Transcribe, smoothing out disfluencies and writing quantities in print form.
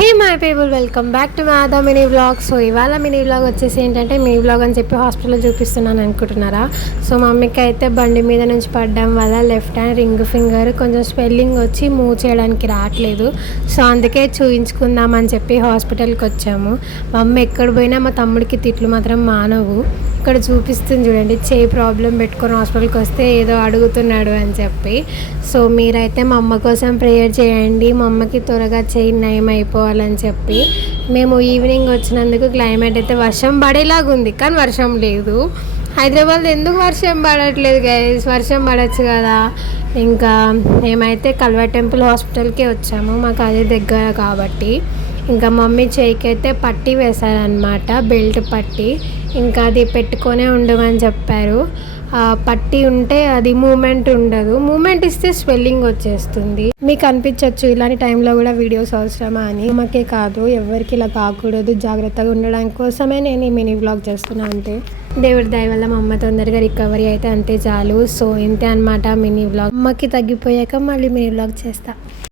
Hey my people, welcome back to my other mini vlog. So ఇవాళ mini vlog వచ్చేసి ఏంటంటే mini vlog అని చెప్పి హాస్పిటల్లో చూపిస్తున్నాను అనుకుంటున్నారా. సో మమ్మీకి అయితే బండి మీద నుంచి పడడం వల్ల లెఫ్ట్ హ్యాండ్ రింగ్ ఫింగర్ కొంచెం స్వెల్లింగ్ వచ్చి మూవ్ చేయడానికి రావట్లేదు. సో అందుకే చూయించుకుందామని చెప్పి హాస్పిటల్కి వచ్చాము. మమ్మీ ఎక్కడ పోయినా మా తమ్ముడికి తిట్లు మాత్రం మానవు. ఇక్కడ చూపిస్తుంది చూడండి, చేయి ప్రాబ్లం పెట్టుకొని హాస్పిటల్కి వస్తే ఏదో అడుగుతున్నాడు అని చెప్పి. సో మీరైతే మా అమ్మ కోసం ప్రేయర్ చేయండి, మా అమ్మకి త్వరగా చేయి నయం అయిపోవాలని చెప్పి. మేము ఈవినింగ్ వచ్చినందుకు క్లైమేట్ అయితే వర్షం పడేలాగా ఉంది, కానీ వర్షం లేదు. హైదరాబాద్లో ఎందుకు వర్షం పడట్లేదు గైస్? వర్షం పడవచ్చు కదా. ఇంకా మేమైతే కల్వా టెంపుల్ హాస్పిటల్కే వచ్చాము, మాకు అదే దగ్గర కాబట్టి. ఇంకా మమ్మీ చేయికి అయితే పట్టి వేశారనమాట, బెల్ట్ పట్టి. ఇంకా అది పెట్టుకొనే ఉండమని చెప్పారు. పట్టి ఉంటే అది మూమెంట్ ఉండదు, మూమెంట్ ఇస్తే స్వెల్లింగ్ వచ్చేస్తుంది. మీకు అనిపించవచ్చు ఇలాంటి టైంలో కూడా వీడియోస్ అవసరమా అని. మాకే కాదు, ఎవరికి ఇలా కాకూడదు, జాగ్రత్తగా ఉండడానికి కోసమే నేను ఈ మినీ వ్లాగ్ చేస్తున్నాను. అంతే, దేవుడి దయ వల్ల మా అమ్మ తొందరగా రికవరీ అయితే అంతే చాలు. సో ఇంతే అనమాట మినీ వ్లాగ్. అమ్మకి తగ్గిపోయాక మళ్ళీ మినీ వ్లాగ్ చేస్తా.